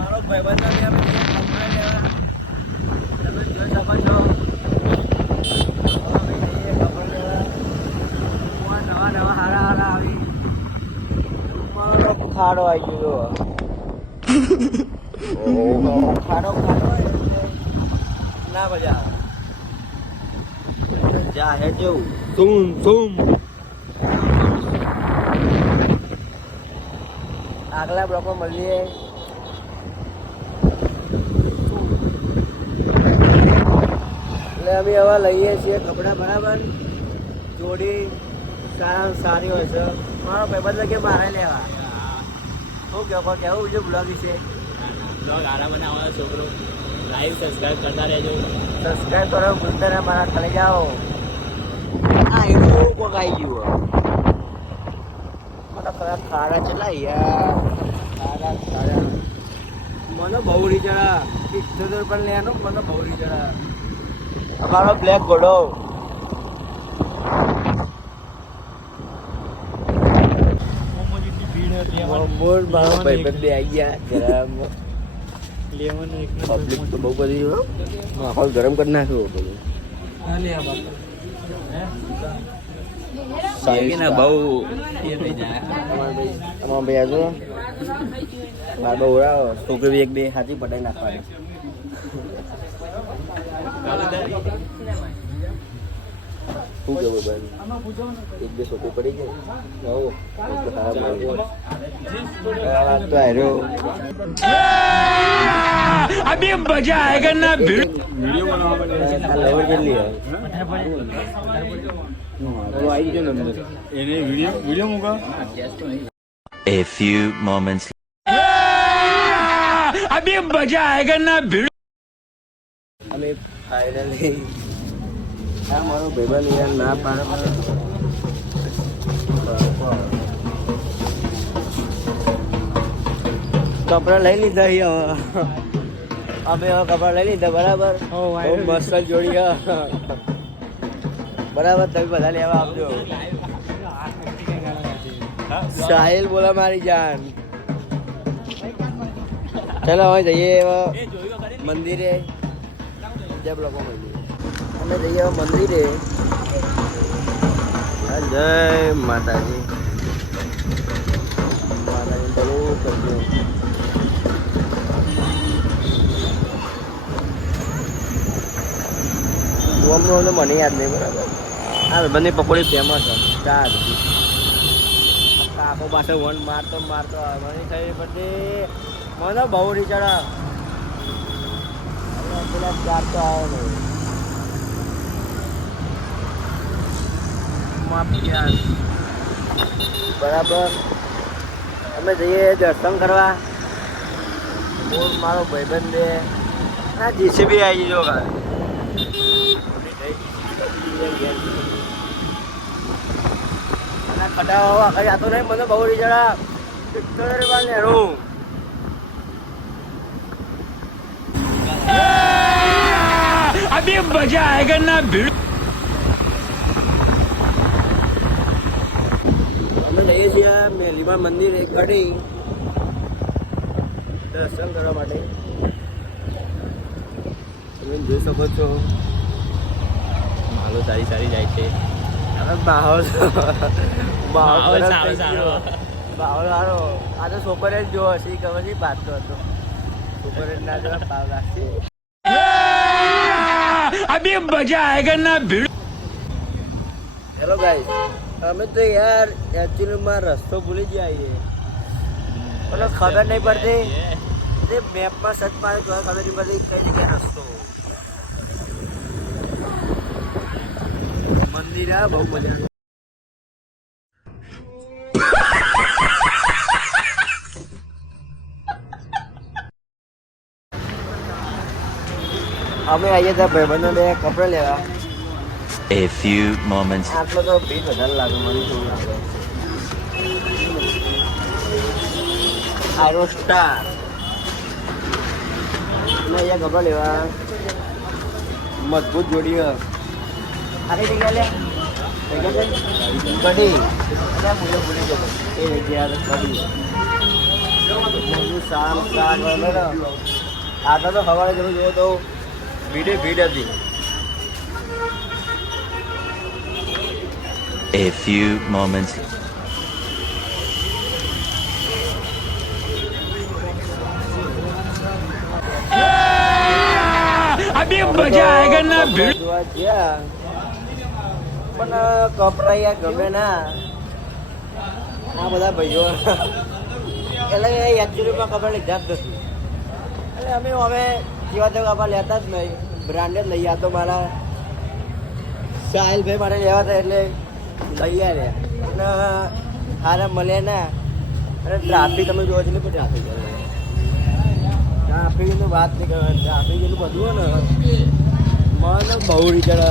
મારો ભાઈબંધ અમે કપડા લેવા તમે જોઈ શકો છો. નવા નવા હારા હારા આવી મારો ખાડો આવી ગયો. ખાડો ના મજા જા હે જેવું તુમ તુમ. આગલા બ્લોકમાં મળીએ. એટલે અમે હવે લઈએ છીએ કપડા બરાબર. જોડી સારી હોય છે. મારો ભાઈબંધ કે મારે લેવા શું કેવું છે બ્લોગ વિશે? બ્લોગ આરા બનાવવાનો છોકરો લાઈવ સબસ્ક્રાઇબ કરતા રહેજો. સબસ્ક્રાઇબ કરો ભૂલતા ના મારા ખાલી જાઓ. આ એવું કોક આવી ગયું મને ખરા ખાડા ચલા યાર. ખાડા મને બહુ રીચડા 78 પણ લેવાનો મને બહુ રીચડા. અમારો બ્લેક ઘોડો મોર મારો ભાઈબંધ આવી ગયા જરા. પબ્લિક તો બહુ બધી માહોલ ગરમ કરી નાખ્યો બધું. બહુ અમારા ભાઈ આજુ બાર બહુ ઉડાવો. છોકરી એક બે હાથી પટાઈ નાખવાની. શું કેવું ભાઈ? એક બે છોકરી પડી ગઈ તો હાર્યો. અભી મજા આયેગા ના. વિડિયો બનાવવા લેવલ કેટલી હે? આવી ગયો ને એને વિડિયો મૂકો. A few moments. અભી મજા આયેગા ના. અમે ફાઇનલી આ મારો ભાઈબંધ યાર ના પાડે. કપડા લઈ લીધા હવે. અમે હવે કપડા લઈ લીધા બરાબર. બહુ મસ્ત જોડી બરાબર. તમે બધા લેવા આપજો. સાહિલ બોલા મારી જાન. ચાલો હવે જઈએ મંદિરે. જય બ્લોકો મળીએ. અમે જઈએ મંદિરે. જય માતાજી. માતાજી ભલું કરજો. અમને મને યાદ નહીં બરાબર. આ બંને પકોડી ફેમસ છે. ચાર કાકો પાસે વન મારતો મને થઈ પછી મને બહુ રીચડા. પેલા ચાર તો આવ્યો નહીં બરાબર. અમે જઈએ દર્શન કરવા. મારો ભાઈબંધ છે. હા જીસીબી આવી ગયો. ખટાવા આખા જાતો નહીં. મને બહુ રીચડા 78 લેણું. અભી મજા આયેગા ના. અમે જઈએ છીએ મેલીમાં મંદિર એક ઘડી દર્શન કરવા માટે. તમે જોઈ શકો છો માલો સારી જાય છે. માહોલ માહોલ સારો. સારો. આ તો છોકરે જ જો હશે ખબર છે. વાત તો હતો છોકરે ના જરા ભાવ લાગશે. અભી મજા આયેગા ના. હેલો ગાઈસ, અમે તો યાર એકચ્યુઅલીમાં રસ્તો ભૂલી ગયા છીએ. મને ખબર નહીં પડતી. મેપમાં સર્ચ મારે તો ખબર નહીં પડતી કઈ જગ્યાએ રસ્તો. મંદિર આ બહુ મજા. અમે આવીએ ત્યાં ભાઈબંધો બે કપડા લેવા. A few moments. આટલો તો ભીડ વધારે લાગે મને શું લાગે. આરો સ્ટાર અહીંયા કપડા લેવા. મજબૂત જોડી આખી જગ્યા લે બધી ભૂલી ગયો એ જગ્યા બધી બધું શાક વગેરે આગળ તો સવારે જેવું જોવો તો ભીડ હતી. A few moments. જોવા ગયા પણ કપડા યાર ગમે ના આ બધા ભાઈઓ એટલે એકચ્યુઅલીમાં કપડા લીધા જ નથી. એટલે અમે જેવા તેવા કપડા લેતા જ નહીં, બ્રાન્ડેડ લઈ આ તો મારા સાહિલભાઈ મારે લેવા હતા એટલે લઈ આવ્યા અને હારા મળ્યા ના. અને ટ્રાફિક તમે જોવો છો ને પણ ટ્રાફિકની વાત નહીં કરવા. ટ્રાફિક એટલું બધું હોય ને મને બહુ રીચડ